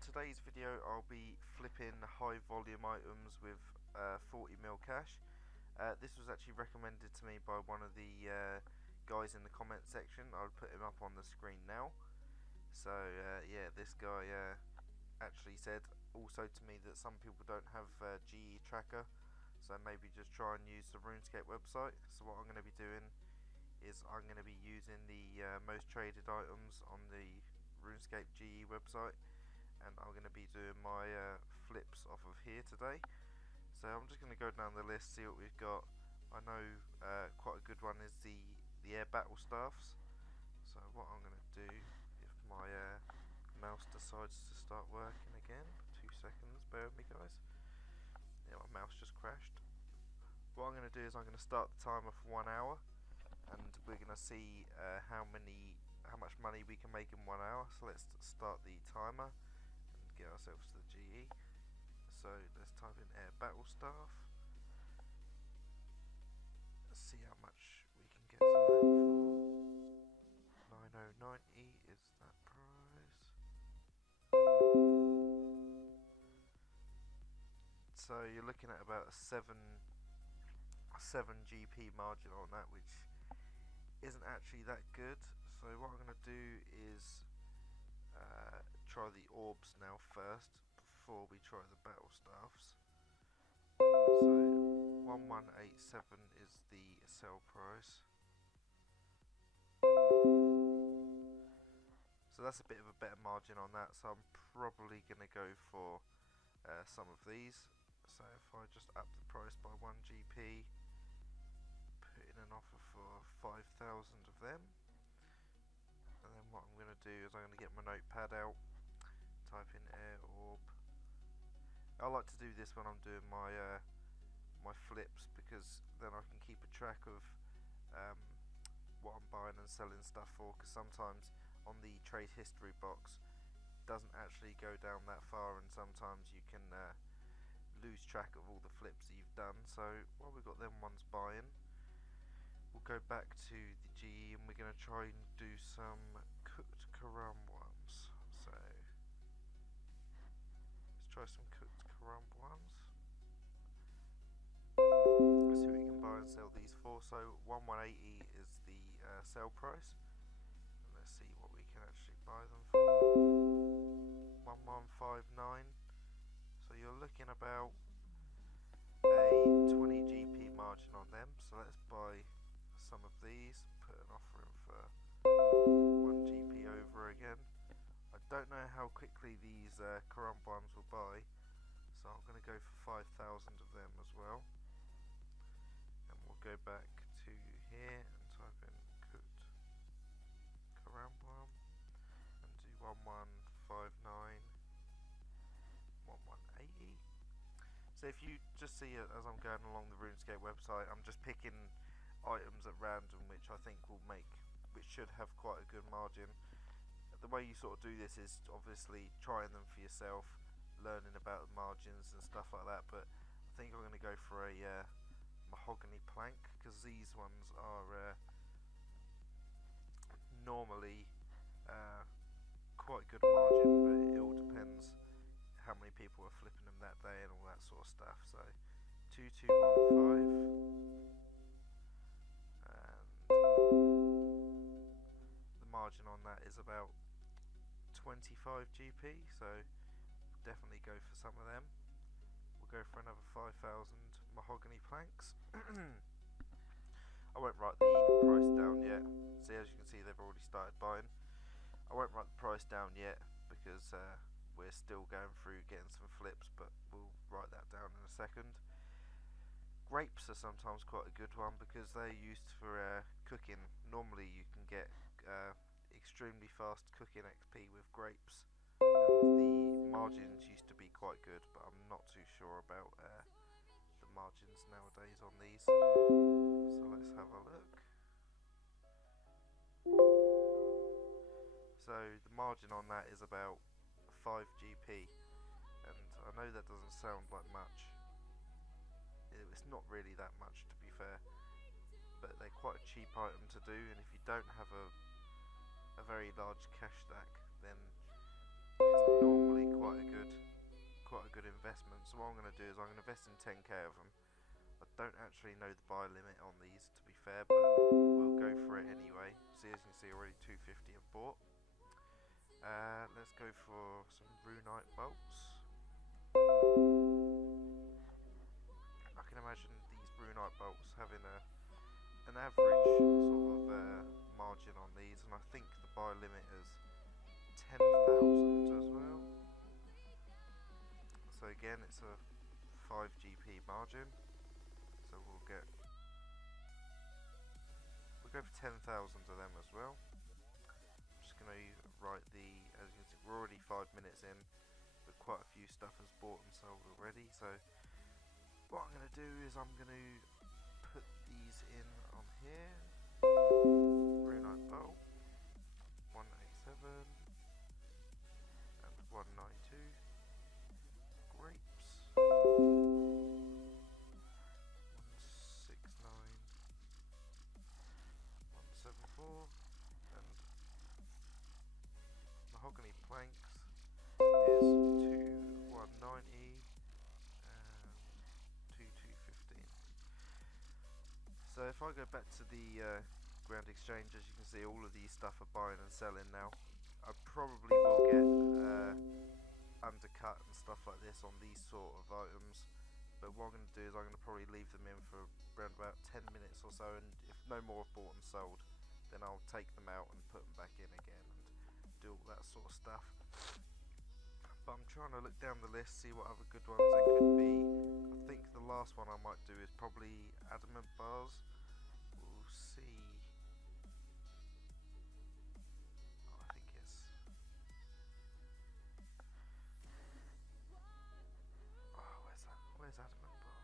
today's video I'll be flipping high volume items with 40mm cash. This was actually recommended to me by one of the guys in the comment section. I'll put him up on the screen now. So yeah, this guy actually said also to me that some people don't have GE tracker, so maybe just try and use the Runescape website. So what I'm going to be doing is I'm going to be using the most traded items on the Runescape GE website, and I'm going to be doing my flips off of here today. So I'm just going to go down the list, see what we've got. I know quite a good one is the air battle staffs. So what I'm going to do, if my mouse decides to start working again, 2 seconds, bear with me guys. Yeah, my mouse just crashed. What I'm going to do is I'm going to start the timer for 1 hour, and we're going to see how much money we can make in 1 hour. So let's start the timer and get ourselves to the GE. So let's type in air battle staff. Let's see how much we can get some for. 9090 is that price. So you're looking at about a 7 GP margin on that, which isn't actually that good. So what I'm going to do is try the orbs now first before we try the battle staffs. So 1187 is the sell price. So that's a bit of a better margin on that, so I'm probably going to go for some of these. So if I just up the price by 1 GP, put in an offer for 5,000 of them, and then what I'm going to do is I'm going to get my notepad out, type in air orb. I like to do this when I'm doing my my flips, because then I can keep a track of what I'm buying and selling stuff for, because sometimes on the trade history box it doesn't actually go down that far, and sometimes you can lose track of all the flips that you've done. So while we've got them ones buying, we'll go back to the GE and we're going to try and do some cooked karam worms. So let's try some cooked karam worms. Let's see what we can buy and sell these for. So 1180 is the sell price. And let's see what we can actually buy them for. 1159. So you're looking about a 20 GP margin on them. So let's buy some of these, put an offer in for 1 GP over again. I don't know how quickly these karam worms will buy, so I'm going to go for 5,000 of them as well. And we'll go back to here and type in cooked karam worm and do 1159, 1180. So if you just see it as I'm going along the Runescape website, I'm just picking items at random which I think which should have quite a good margin. The way you sort of do this is obviously trying them for yourself, learning about the margins and stuff like that, but I think I'm going to go for a Mahogany Plank, because these ones are normally quite good margin, but it all depends how many people are flipping them that day and all that sort of stuff. So 2215, and the margin on that is about 25 GP, so definitely go for some of them. We'll go for another 5,000 Mahogany Planks. I won't write the price down yet. See, as you can see, they've already started buying. I won't write the price down yet because we're still going through getting some flips, but we'll write that down in a second. Grapes are sometimes quite a good one because they're used for cooking. Normally you can get extremely fast cooking XP with grapes, and the margins used to be quite good, but I'm not too sure about the margins nowadays on these. So let's have a look. So the margin on that is about 5 GP, and I know that doesn't sound like much. It's not really that much, to be fair, but they're quite a cheap item to do, and if you don't have a very large cash stack, then it's normally quite investment. So what I'm going to do is I'm going to invest in 10k of them. I don't actually know the buy limit on these, to be fair, but we'll go for it anyway. See, as you can see, already 250 have bought. Let's go for some Runite bolts. I can imagine these Runite bolts having an average sort of margin on these, and I think the buy limit is 10,000 as well. So again, it's a 5 GP margin. So we'll go for 10,000 of them as well. I'm just going to write as you can see, we're already 5 minutes in, but quite a few stuff has bought and sold already. So what I'm going to do is I'm going to put these in on here. Runite bolt 187 and 192. Grapes 169 174, and Mahogany Planks is 2190 and 2215. So if I go back to the ground exchange, as you can see, all of these stuff are buying and selling now. I probably will get undercut and stuff like this on these sort of items, but what I'm going to do is I'm going to probably leave them in for around about 10 minutes or so, and if no more have bought and sold, then I'll take them out and put them back in again and do all that sort of stuff. But I'm trying to look down the list, see what other good ones there could be. I think the last one I might do is probably adamant bars. We'll see. Oh, I think it's... Oh, where's that? Where's adamant bar?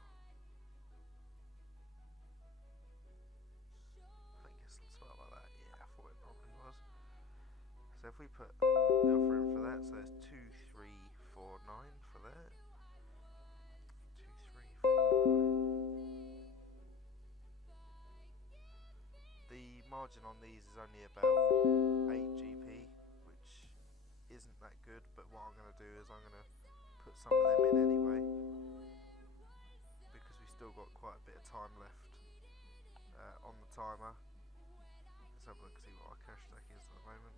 I think it's spelled like that. Yeah, I thought it probably was. So if we put the offer in for that, so it's 2349 for that. 2349. The margin on these is only about 8 GP, which isn't that good, but what I'm going to do is I'm going to put some of them in anyway, because we still got quite a bit of time left on the timer. Let's have a look, see what our cash stack is at the moment.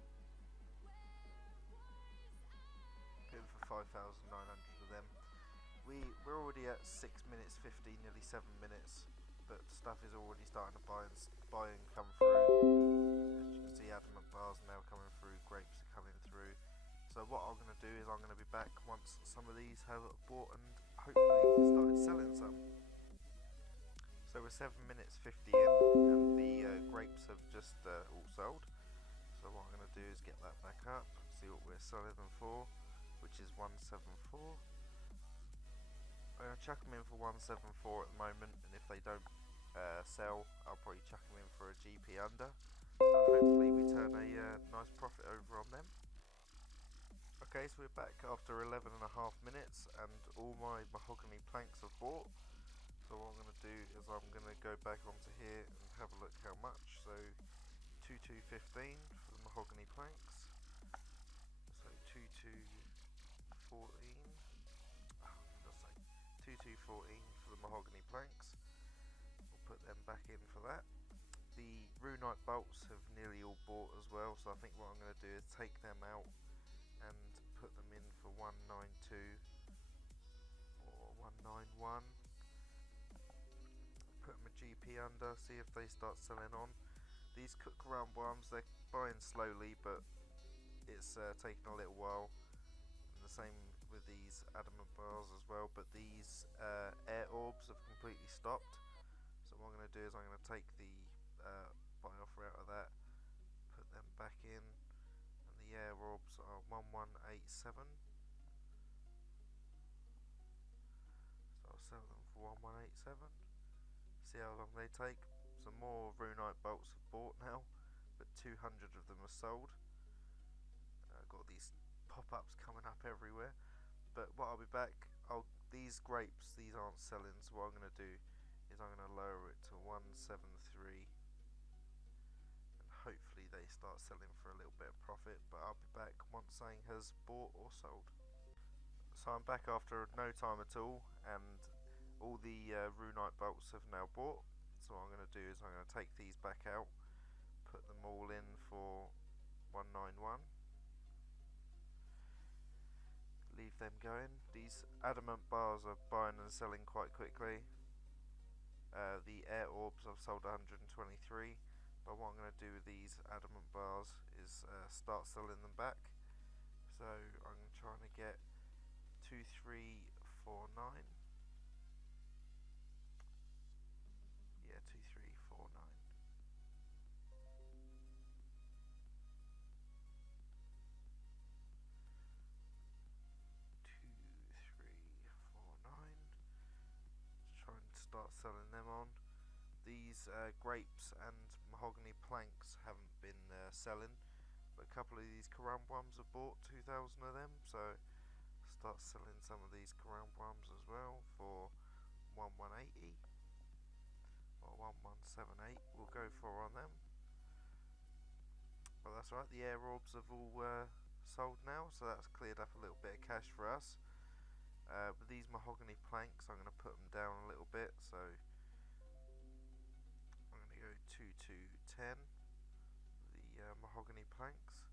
Put for 5,900 of them. We're already at 6 minutes 50, nearly 7 minutes, but stuff is already starting to buy and come through. As you can see, adamant bars are now coming through, grapes are coming through. So what I'm going to do is I'm going to be back once some of these have bought and hopefully started selling some. So we're 7 minutes 50 in, and the grapes have just all sold. So what I'm going to do is get that back up, see what we're selling them for, which is 174. I'm going to chuck them in for 174 at the moment, and if they don't sell, I'll probably chuck them in for a GP under. Hopefully we turn a nice profit over on them. Okay, so we're back after 11 and a half minutes, and all my mahogany planks have bought. So what I'm going to do is I'm going to go back onto here and have a look how much. So 2215 for the mahogany planks. So 2214. 2214 for the mahogany planks. We'll put them back in for that. The Runite bolts have nearly all bought as well, so I think what I'm going to do is take them out and put them in for 192 or 191. Put them a GP under, see if they start selling on. These cook round worms, they're buying slowly, but it's taking a little while. And the same with these adamant bars as well, but these air orbs have completely stopped. So what I'm going to do is I'm going to take the buy offer out of that, put them back in, and the air orbs are 1187. So I'll sell them for 1187. See how long they take. Some more Runite bolts have bought now, but 200 of them are sold. I've got these pop-ups coming up everywhere. But what I'll be back, these grapes, these aren't selling, so what I'm going to do is I'm going to lower it to 173, and hopefully they start selling for a little bit of profit, but I'll be back once something has bought or sold. So I'm back after no time at all, and all the Runite bolts have now bought. So what I'm going to do is I'm going to take these back out, put them all in for 191, leave them going. These adamant bars are buying and selling quite quickly. The air orbs I've sold 123, but what I'm going to do with these adamant bars is start selling them back. So I'm trying to get 2349. Yeah, 2349. 2349. Trying to start selling them on. These grapes and mahogany planks haven't been selling, but a couple of these Karambwams have bought 2,000 of them, so start selling some of these Karambwams as well for 1180 or 1178 we'll go for on them. But that's right, the air orbs have all sold now, so that's cleared up a little bit of cash for us. With these mahogany planks, I'm going to put them down a little bit, so I'm going to go 2210, the mahogany planks,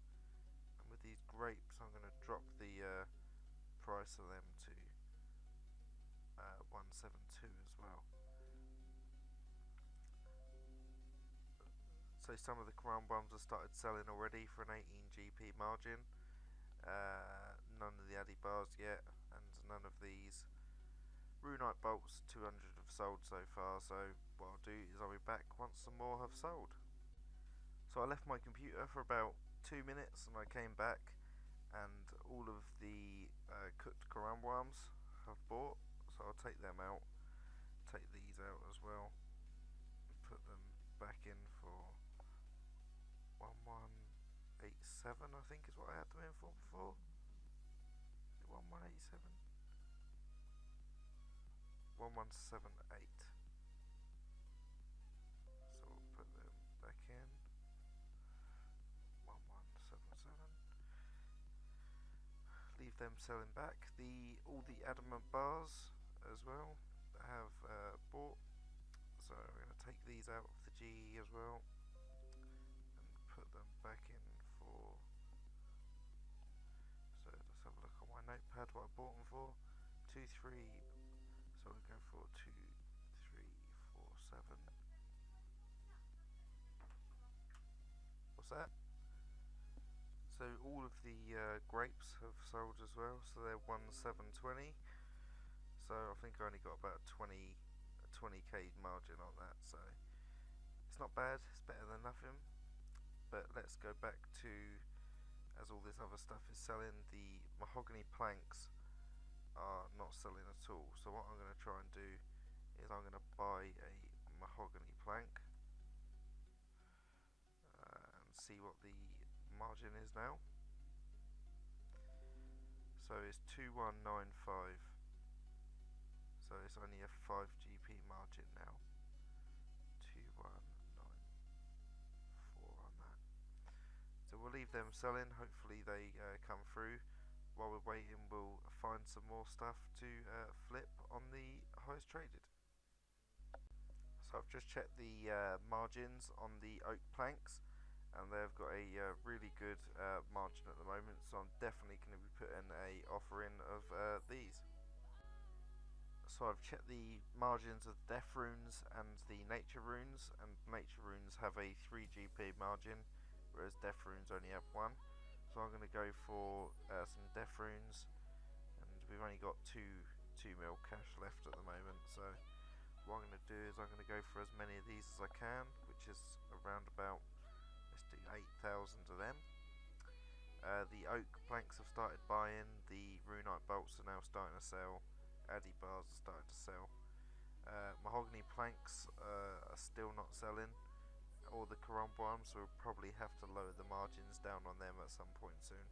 and with these grapes I'm going to drop the price of them to 172 as well. So some of the Karambwams have started selling already for an 18 GP margin. None of the Addy bars yet, and none of these Runite bolts. 200 have sold so far, so what I'll do is I'll be back once some more have sold. So I left my computer for about 2 minutes and I came back, and all of the cooked Karambwams have bought, so I'll take them out, take these out as well, and put them back in for 1187 I think is what I had them in for before. 1187, 1178. So we'll put them back in 1177. Leave them selling back. All the adamant bars as well have bought. So we're going to take these out of the GE as well and put them back in for. So let's have a look on my notepad what I bought them for. 23. So we'll go for 2347. What's that? So all of the grapes have sold as well. So they're 1720. So I think I only got about 20k margin on that. So it's not bad. It's better than nothing. But let's go back to, as all this other stuff is selling, the mahogany planks are not selling at all. So what I'm going to try and do is I'm going to buy a mahogany plank and see what the margin is now. So it's 2195. So it's only a 5 GP margin now. 2194 on that. So we'll leave them selling. Hopefully they come through. While we're waiting, we'll find some more stuff to flip on the highest traded. So I've just checked the margins on the oak planks, and they've got a really good margin at the moment. So I'm definitely going to be putting a offer in of these. So I've checked the margins of Death Runes and the Nature Runes, and Nature Runes have a 3 GP margin, whereas Death Runes only have 1. So I'm going to go for some Death Runes, and we've only got 2 mil cash left at the moment. So what I'm going to do is I'm going to go for as many of these as I can, which is around about, let's do 8,000 of them. The oak planks have started buying, the Runite bolts are now starting to sell, Addy bars are starting to sell. Mahogany planks are still not selling, or the Karambwams, so we'll probably have to lower the margins down on them at some point soon.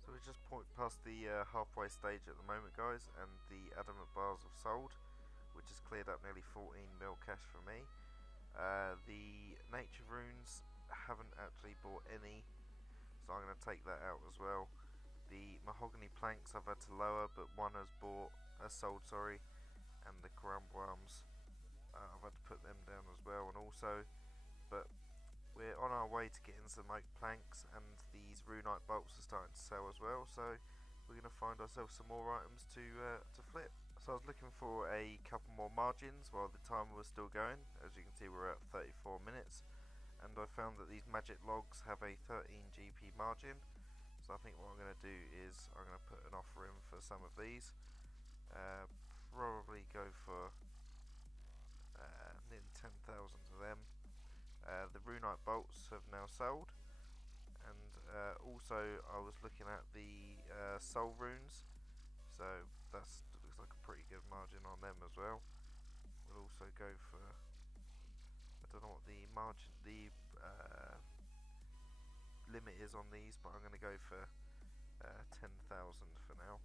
So we're just past the halfway stage at the moment, guys, and the adamant bars have sold, which has cleared up nearly 14 mil cash for me. The Nature Runes haven't actually bought any, so I'm going to take that out as well. The Mahogany Planks I've had to lower, but one has sold, sorry, and the Carumbo Arms I've had to put them down as well, and also, but we're on our way to getting some oak planks, and these Runite bolts are starting to sell as well, so we're going to find ourselves some more items to flip. So I was looking for a couple more margins while the timer was still going. As you can see, we're at 34 minutes, and I found that these magic logs have a 13 GP margin. So I think what I'm going to do is I'm going to put an offer in for some of these. Probably go for nearly 10,000 of them. The Runite bolts have now sold, and also I was looking at the soul runes, so that looks like a pretty good margin on them as well. We'll also go for, I don't know what the margin, the limit is on these, but I'm going to go for 10,000 for now.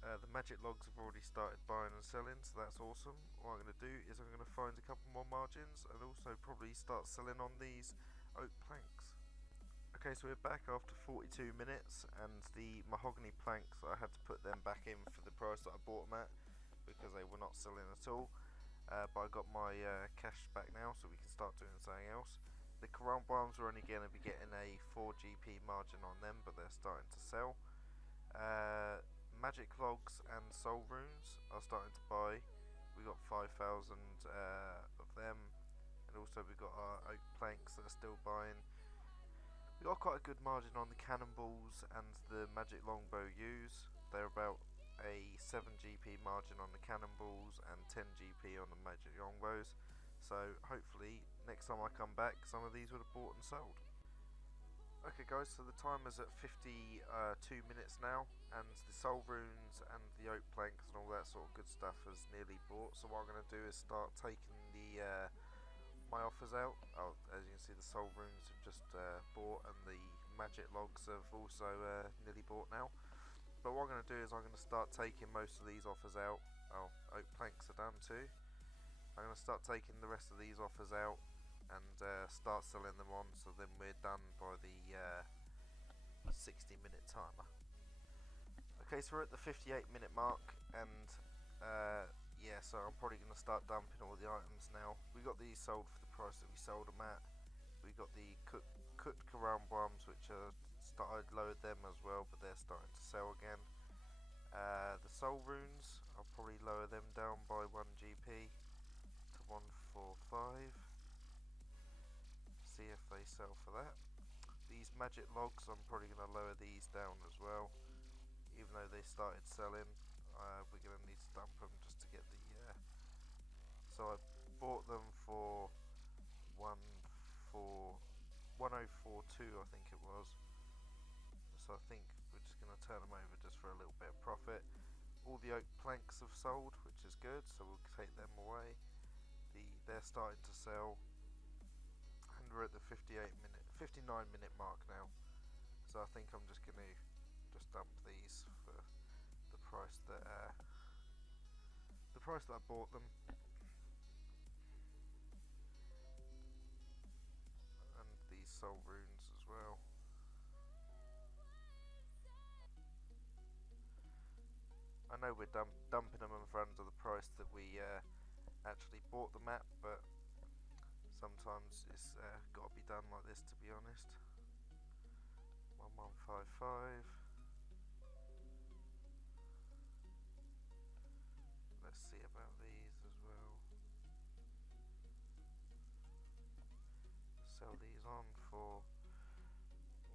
The magic logs have already started buying and selling, so that's awesome. What I'm going to do is I'm going to find a couple more margins and also probably start selling on these oak planks. Okay, so we're back after 42 minutes, and the mahogany planks, I had to put them back in for the price that I bought them at because they were not selling at all. But I got my cash back now, so we can start doing something else. The Carumbo Arms are only going to be getting a 4 GP margin on them, but they're starting to sell. Magic logs and soul runes are starting to buy. We got 5,000 of them, and also we got our oak planks that are still buying. We got quite a good margin on the cannonballs and the magic longbow U's. They're about a 7 GP margin on the cannonballs and 10 GP on the magic longbows. So hopefully next time I come back, some of these would have bought and sold. Okay guys, so the timer's at 52 minutes now, and the soul runes and the oak planks and all that sort of good stuff has nearly bought. So what I'm going to do is start taking the my offers out. Oh, as you can see, the soul runes have just bought, and the magic logs have also nearly bought now. But what I'm going to do is I'm going to start taking most of these offers out. Oh, oak planks are done too. I'm going to start taking the rest of these offers out and start selling them on, so then we're done by the 60-minute timer. Okay, so we're at the 58-minute mark, and yeah, so I'm probably going to start dumping all the items now. We got these sold for the price that we sold them at. We got the cut Carumbo Arms, which I'd lowered them as well, but they're starting to sell again. The soul runes, I'll probably lower them down by 1 GP to 145. See if they sell for that. These magic logs, I'm probably going to lower these down as well, even though they started selling. We're going to need to dump them just to get the so I bought them for 1042, I think it was. So I think we're just going to turn them over just for a little bit of profit. All the oak planks have sold, which is good, so we'll take them away. They're starting to sell, and we're at the 59-minute mark now. So I think I'm just going to just dump these for the price that I bought them. And these soul runes as well. I know we're dumping them in front of the price that we actually bought them at, but sometimes it's got to be done like this, to be honest. 1155. Let's see about these as well. Sell these on for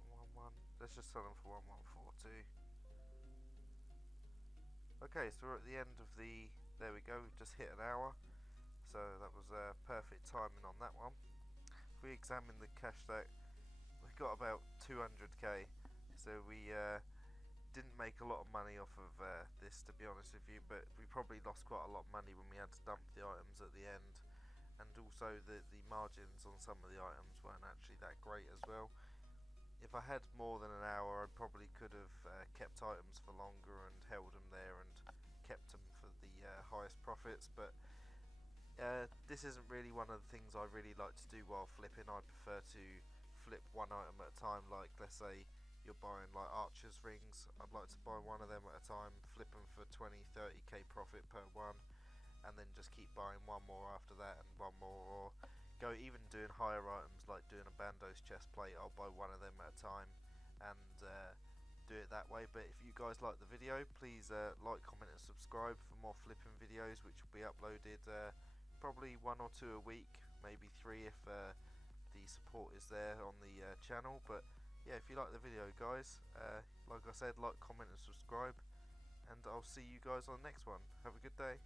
11. Let's just sell them for 1142. Okay, so we're at the end of the. There we go. We've just hit an hour. So that was perfect timing on that one. If we examine the cash stack, we've got about 200k. So we didn't make a lot of money off of this, to be honest with you, but we probably lost quite a lot of money when we had to dump the items at the end, and also the margins on some of the items weren't actually that great as well. If I had more than an hour, I probably could have kept items for longer and held them there and kept them for the highest profits, but this isn't really one of the things I really like to do while flipping. I prefer to flip one item at a time. Like, let's say you're buying like archer's rings. I'd like to buy one of them at a time, flip them for 20-30k profit per one, and then just keep buying one more after that and one more, or go even doing higher items like doing a Bandos chest plate. I'll buy one of them at a time and do it that way. But if you guys like the video, please like, comment and subscribe for more flipping videos, which will be uploaded probably 1 or 2 a week, maybe 3 if the support is there on the channel. But yeah, if you like the video guys, like I said, like, comment and subscribe, and I'll see you guys on the next one. Have a good day.